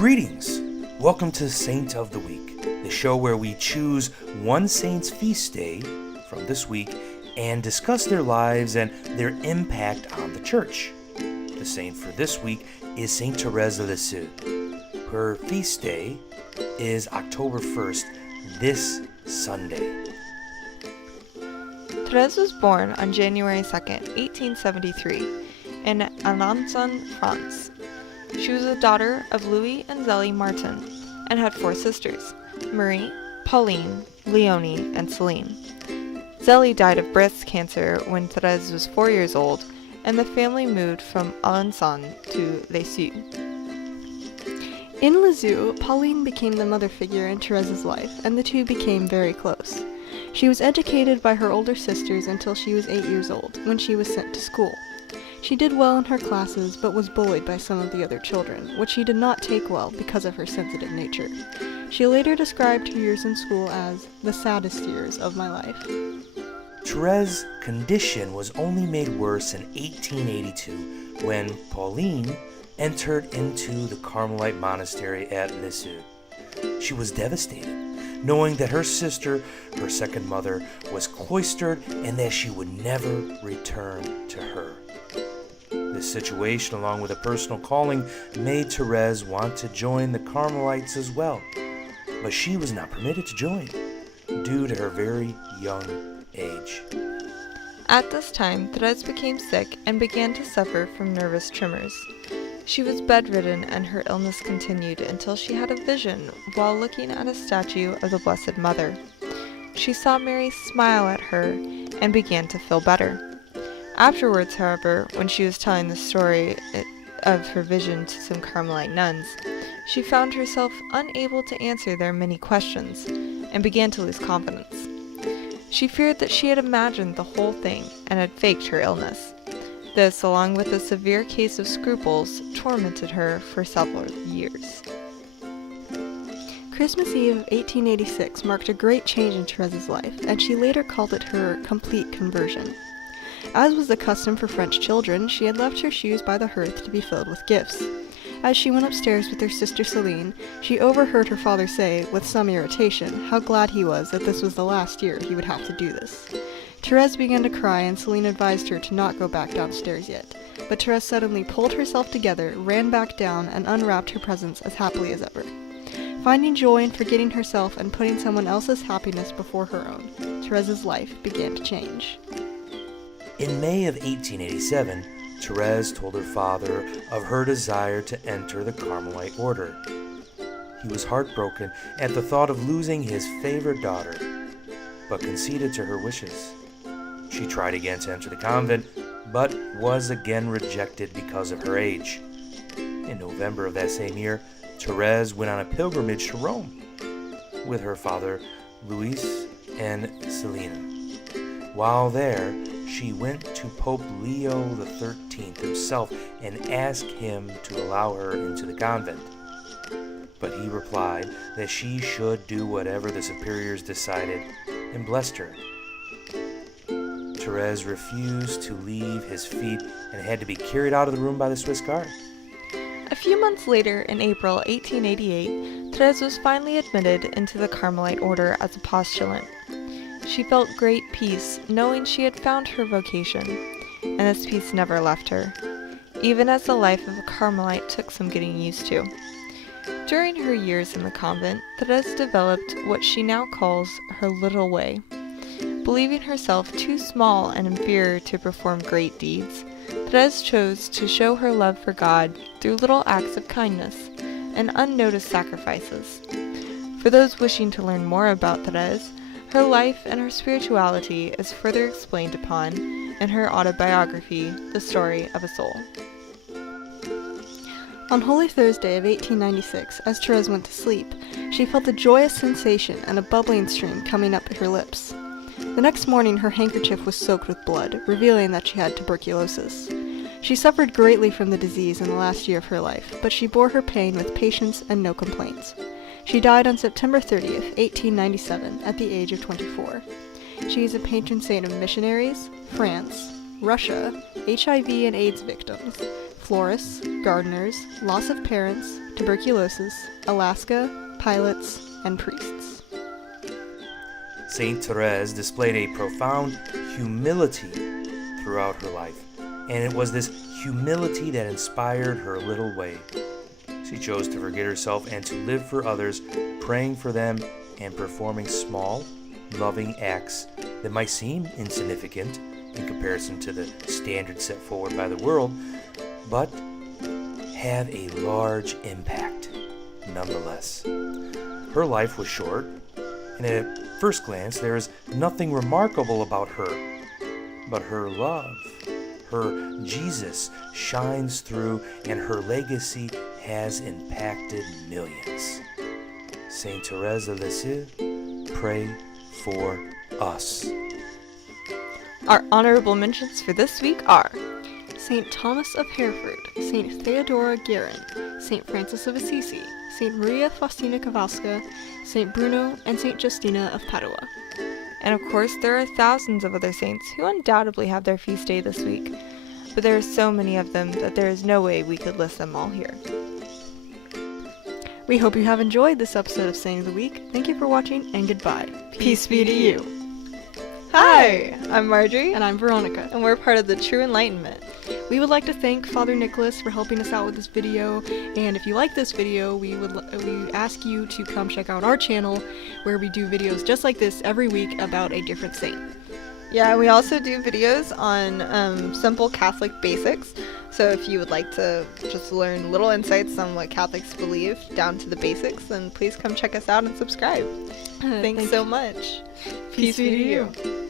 Greetings! Welcome to Saint of the Week, the show where we choose one saint's feast day from this week and discuss their lives and their impact on the church. The saint for this week is Saint Therese of Lisieux. Her feast day is October 1st, this Sunday. Therese was born on January 2nd, 1873, in Alençon, France. She was the daughter of Louis and Zélie Martin and had 4 sisters, Marie, Pauline, Leonie, and Celine. Zélie died of breast cancer when Therese was 4 years old, and the family moved from Alençon to Lisieux. In Lisieux, Pauline became the mother figure in Therese's life, and the two became very close. She was educated by her older sisters until she was 8 years old, when she was sent to school. She did well in her classes, but was bullied by some of the other children, which she did not take well because of her sensitive nature. She later described her years in school as the saddest years of my life. Therese's condition was only made worse in 1882 when Pauline entered into the Carmelite monastery at Lisieux. She was devastated, knowing that her sister, her second mother, was cloistered and that she would never return to her. This situation, along with a personal calling, made Therese want to join the Carmelites as well, but she was not permitted to join due to her very young age. At this time, Therese became sick and began to suffer from nervous tremors. She was bedridden and her illness continued until she had a vision while looking at a statue of the Blessed Mother. She saw Mary smile at her and began to feel better. Afterwards, however, when she was telling the story of her vision to some Carmelite nuns, she found herself unable to answer their many questions and began to lose confidence. She feared that she had imagined the whole thing and had faked her illness. This, along with a severe case of scruples, tormented her for several years. Christmas Eve of 1886 marked a great change in Therese's life, and she later called it her complete conversion. As was the custom for French children, she had left her shoes by the hearth to be filled with gifts. As she went upstairs with her sister Celine, she overheard her father say, with some irritation, how glad he was that this was the last year he would have to do this. Therese began to cry, and Celine advised her to not go back downstairs yet. But Therese suddenly pulled herself together, ran back down, and unwrapped her presents as happily as ever. Finding joy in forgetting herself and putting someone else's happiness before her own, Therese's life began to change. In May of 1887, Therese told her father of her desire to enter the Carmelite order. He was heartbroken at the thought of losing his favorite daughter, but conceded to her wishes. She tried again to enter the convent, but was again rejected because of her age. In November of that same year, Therese went on a pilgrimage to Rome with her father, Louis and Celine. While there, she went to Pope Leo XIII himself and asked him to allow her into the convent. But he replied that she should do whatever the superiors decided and blessed her. Therese refused to leave his feet and had to be carried out of the room by the Swiss guard. A few months later, in April 1888, Therese was finally admitted into the Carmelite order as a postulant. She felt great peace, knowing she had found her vocation, and this peace never left her, even as the life of a Carmelite took some getting used to. During her years in the convent, Therese developed what she now calls her little way. Believing herself too small and inferior to perform great deeds, Therese chose to show her love for God through little acts of kindness and unnoticed sacrifices. For those wishing to learn more about Therese, her life and her spirituality is further explained upon in her autobiography, The Story of a Soul. On Holy Thursday of 1896, as Therese went to sleep, she felt a joyous sensation and a bubbling stream coming up at her lips. The next morning her handkerchief was soaked with blood, revealing that she had tuberculosis. She suffered greatly from the disease in the last year of her life, but she bore her pain with patience and no complaints. She died on September 30th, 1897, at the age of 24. She is a patron saint of missionaries, France, Russia, HIV and AIDS victims, florists, gardeners, loss of parents, tuberculosis, Alaska, pilots, and priests. Saint Therese displayed a profound humility throughout her life, and it was this humility that inspired her little way. She chose to forget herself and to live for others, praying for them and performing small, loving acts that might seem insignificant in comparison to the standards set forward by the world, but have a large impact nonetheless. Her life was short, and at first glance there is nothing remarkable about her, but her love, her Jesus shines through, and her legacy has impacted millions. Saint Therese of Lisieux, pray for us. Our honorable mentions for this week are St. Thomas of Hereford, St. Theodora Guerin, St. Francis of Assisi, St. Maria Faustina Kowalska, St. Bruno, and St. Justina of Padua. And of course, there are thousands of other saints who undoubtedly have their feast day this week, but there are so many of them that there is no way we could list them all here. We hope you have enjoyed this episode of Saint of the Week. Thank you for watching, and goodbye. Peace be to you. Hi, I'm Marjorie, And I'm Veronica. and we're part of the True Enlightenment. We would like to thank Father Nicholas for helping us out with this video, and if you like this video, we ask you to come check out our channel, where we do videos just like this every week about a different saint. Yeah, we also do videos on simple Catholic basics. So if you would like to just learn little insights on what Catholics believe down to the basics, then please come check us out and subscribe. Thanks so much. Peace be to you.